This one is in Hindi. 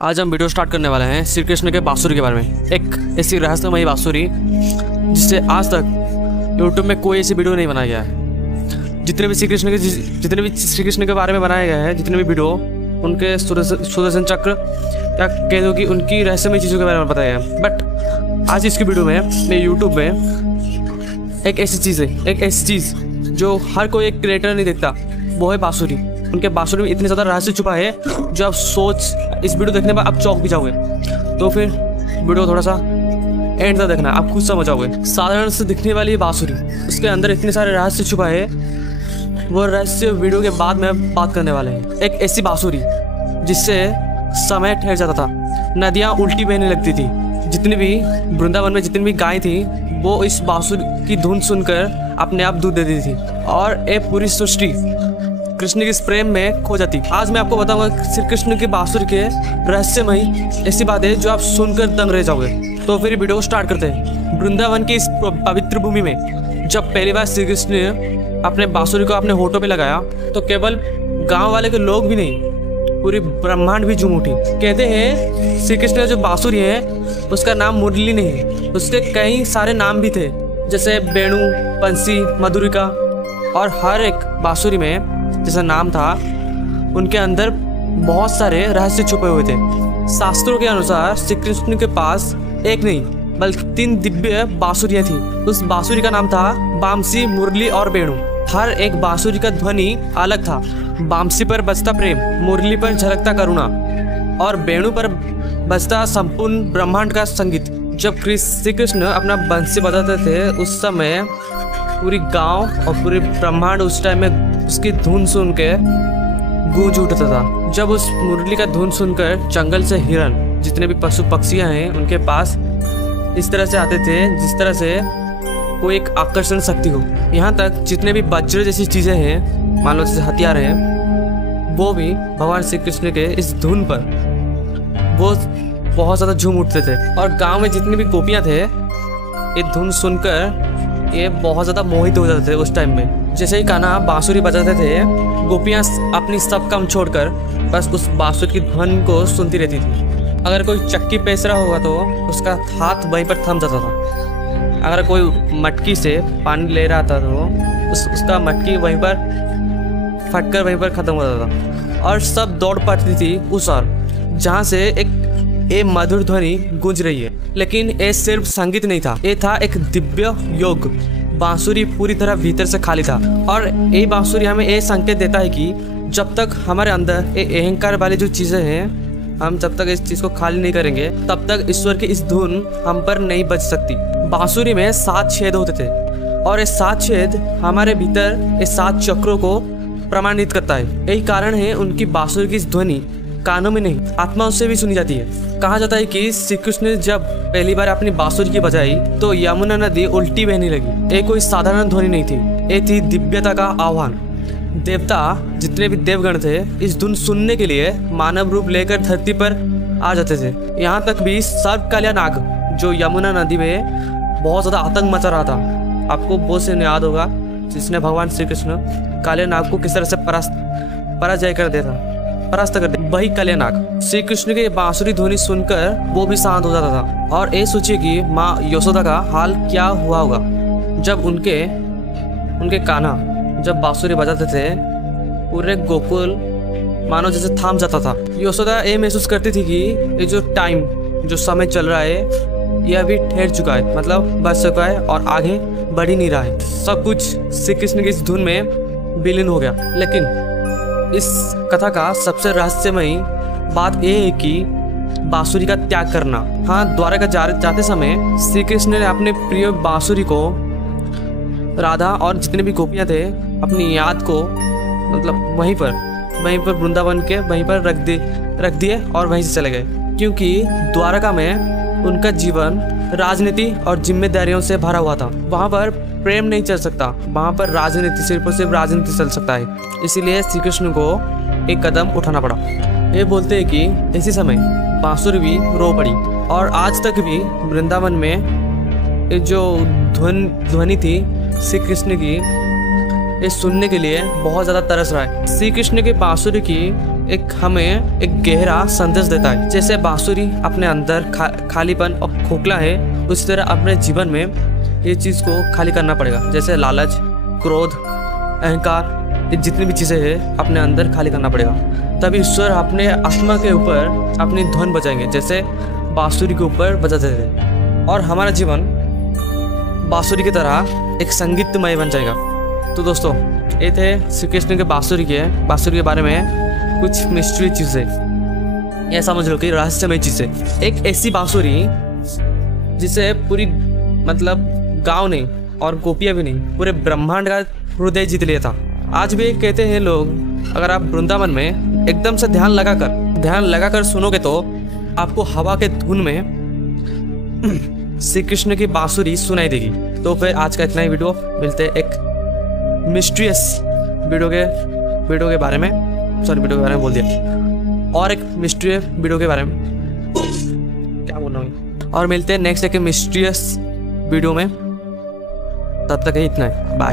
आज हम वीडियो स्टार्ट करने वाले हैं श्री कृष्ण के बांसुरी के बारे में। एक ऐसी रहस्यमयी बांसुरी जिससे आज तक यूट्यूब में कोई ऐसी वीडियो नहीं बनाया गया है। जितने भी श्री कृष्ण के बारे में बनाए गए हैं, जितने भी वीडियो उनके सुदर्शन चक्र या कह दो कि उनकी रहस्यमयी चीज़ों के बारे में बताया गया। बट आज इसकी वीडियो में मैं यूट्यूब में एक ऐसी चीज़ जो हर कोई एक क्रिएटर नहीं देखता, वो है बांसुरी। उनके बांसुरी में इतने ज़्यादा रहस्य छुपा है जो आप इस वीडियो देखने पर आप चौंक भी जाओगे। तो फिर वीडियो थोड़ा सा एंड तक देखना, आप खुद समझ जाओगे। साधारण से दिखने वाली बांसुरी, उसके अंदर इतने सारे रहस्य छुपा है, वो रहस्य वीडियो के बाद में बात करने वाले हैं। एक ऐसी बांसुरी जिससे समय ठहर जाता था, नदियाँ उल्टी बहने लगती थी। जितनी भी वृंदावन में जितनी भी गाय थी वो इस बांसुरी की धुन सुनकर अपने आप दूध दे देती थी और एक पूरी सृष्टि कृष्ण के इस प्रेम में खो जाती। आज मैं आपको बताऊंगा श्री कृष्ण के बांसुरी के रहस्यमयी ऐसी बातें जो आप सुनकर दंग रह जाओगे। तो फिर वीडियो को स्टार्ट करते हैं। वृंदावन की इस पवित्र भूमि में जब पहली बार श्री कृष्ण ने अपने बांसुरी को अपने होठों पे लगाया तो केवल गांव वाले के लोग भी नहीं, पूरी ब्रह्मांड भी झूम उठी। कहते हैं श्री कृष्ण जो बांसुरी है उसका नाम मुरली नहीं है, उसके कई सारे नाम भी थे, जैसे वेणु, बंसी, मधुरिका। और हर एक बांसुरी में जैसा नाम था उनके अंदर बहुत सारे रहस्य छुपे हुए थे। शास्त्रों के अनुसार श्री कृष्ण के पास एक नहीं बल्कि 3 दिव्य बांसुरियां थी। उस बांसुरी का नाम था बांसी, मुरली और वेणु। हर एक बांसुरी का ध्वनि अलग था। बांसी पर बजता प्रेम, मुरली पर झलकता करुणा और वेणु पर बजता संपूर्ण ब्रह्मांड का संगीत। जब श्री कृष्ण अपना बंसी बजाते थे उस समय पूरी गांव और पूरे ब्रह्मांड उस टाइम में उसकी धुन सुन के गूंज उठता था। जब उस मुरली का धुन सुनकर जंगल से हिरन, जितने भी पशु पक्षियां हैं, उनके पास इस तरह से आते थे जिस तरह से कोई एक आकर्षण शक्ति हो। यहाँ तक जितने भी वज्र जैसी चीज़ें हैं, मान लो जैसे हथियार हैं, वो भी भगवान श्री कृष्ण के इस धुन पर वो बहुत ज़्यादा झूम उठते थे। और गांव में जितनी भी गोपियाँ थे ये धुन सुनकर ये बहुत ज़्यादा मोहित हो जाते थे उस टाइम में। जैसे ही कान्हा बांसुरी बजाते थे, गोपियाँ अपनी सब काम छोड़कर बस उस बांसुरी की ध्वनि को सुनती रहती थी। अगर कोई चक्की पेस रहा होगा तो उसका हाथ वहीं पर थम जाता था। अगर कोई मटकी से पानी ले रहा था तो उसका मटकी वहीं पर फटकर वहीं पर ख़त्म हो जाता था। और सब दौड़ पड़ती थी उस ओर जहाँ से एक मधुर ध्वनि गूंज रही है। लेकिन ये सिर्फ संगीत नहीं था, ये था एक दिव्य योग। बांसुरी पूरी तरह भीतर से खाली था और ये बांसुरी हमें ये संकेत देता है कि जब तक हमारे अंदर ये अहंकार वाली जो चीज़ें हैं, हम जब तक इस चीज़ को खाली नहीं करेंगे तब तक ईश्वर की इस धुन हम पर नहीं बज सकती। बांसुरी में 7 छेद होते थे और ये 7 छेद हमारे भीतर ये 7 चक्रों को प्रमाणित करता है। यही कारण है उनकी बांसुरी की इस ध्वनि कानों में नहीं, आत्माओं से भी सुनी जाती है। कहा जाता है कि श्री कृष्ण ने जब पहली बार अपनी बांसुरी की बजाई तो यमुना नदी उल्टी बहने लगी। ये कोई साधारण ध्वनि नहीं थी, ये थी दिव्यता का आह्वान। देवता, जितने भी देवगण थे, इस धुन सुनने के लिए मानव रूप लेकर धरती पर आ जाते थे। यहाँ तक भी सर्पकालिया नाग, जो यमुना नदी में बहुत ज्यादा आतंक मचा रहा था, आपको बहुत से याद होगा, जिसने भगवान श्री कृष्ण काले नाग को किस तरह से पराजय कर परास्त कर दे, वही काले नाग। श्री कृष्ण के बांसुरी ध्वनि सुनकर वो भी शांत हो जाता था। और ये सोचिए कि माँ यशोदा का हाल क्या हुआ होगा जब उनके कान्हा जब बांसुरी बजाते थे, पूरे गोकुल मानो जैसे थाम जाता था। यशोदा ये महसूस करती थी कि ये जो समय चल रहा है ये अभी ठहर चुका है, मतलब बच चुका है और आगे बढ़ ही नहीं रहा है। सब कुछ श्री कृष्ण की इस धुन में विलीन हो गया। लेकिन इस कथा का सबसे रहस्यमयी बात यह है कि बांसुरी का त्याग करना। हाँ, द्वारका जाते समय श्री कृष्ण ने अपने प्रिय बांसुरी को राधा और जितने भी गोपियाँ थे अपनी याद को मतलब वहीं पर वृंदावन के वहीं पर रख दिए और वहीं से चले गए। क्योंकि द्वारका में उनका जीवन राजनीति और जिम्मेदारियों से भरा हुआ था। वहाँ पर प्रेम नहीं चल सकता, वहाँ पर राजनीति, सिर्फ और सिर्फ राजनीति चल सकता है। इसीलिए श्री कृष्ण को एक कदम उठाना पड़ा। ये बोलते हैं कि इसी समय बांसुरी भी रो पड़ी और आज तक भी वृंदावन में ये जो ध्वनि थी श्री कृष्ण की, ये सुनने के लिए बहुत ज़्यादा तरस रहा है। श्री कृष्ण के बांसुरी की एक हमें एक गहरा संदेश देता है। जैसे बांसुरी अपने अंदर खालीपन और खोखला है, उसी तरह अपने जीवन में ये चीज़ को खाली करना पड़ेगा। जैसे लालच, क्रोध, अहंकार, ये जितनी भी चीज़ें हैं अपने अंदर खाली करना पड़ेगा, तभी ईश्वर अपने आत्मा के ऊपर अपनी धुन बजाएंगे, जैसे बांसुरी के ऊपर बजाते थे, और हमारा जीवन बांसुरी की तरह एक संगीतमय बन जाएगा। तो दोस्तों, ये थे श्री कृष्ण के बांसुरी के बारे में कुछ मिस्ट्री चीज़ें, या समझ लो कि रहस्यमय चीज़ें। एक ऐसी बांसुरी जिसे पूरी मतलब गांव नहीं और गोपियाँ भी नहीं, पूरे ब्रह्मांड का हृदय जीत लिया था। आज भी कहते हैं लोग, अगर आप वृंदावन में एकदम से ध्यान लगाकर सुनोगे तो आपको हवा के धुन में श्री कृष्ण की बांसुरी सुनाई देगी। तो फिर आज का इतना ही वीडियो, मिलते हैं एक मिस्ट्रियस वीडियो के बारे में, बोल दिया, और एक मिस्ट्रियस वीडियो के बारे में क्या बोल रहा हूँ, और मिलते हैं नेक्स्ट एक मिस्ट्रियस वीडियो में। तब तक इतना है, बाय।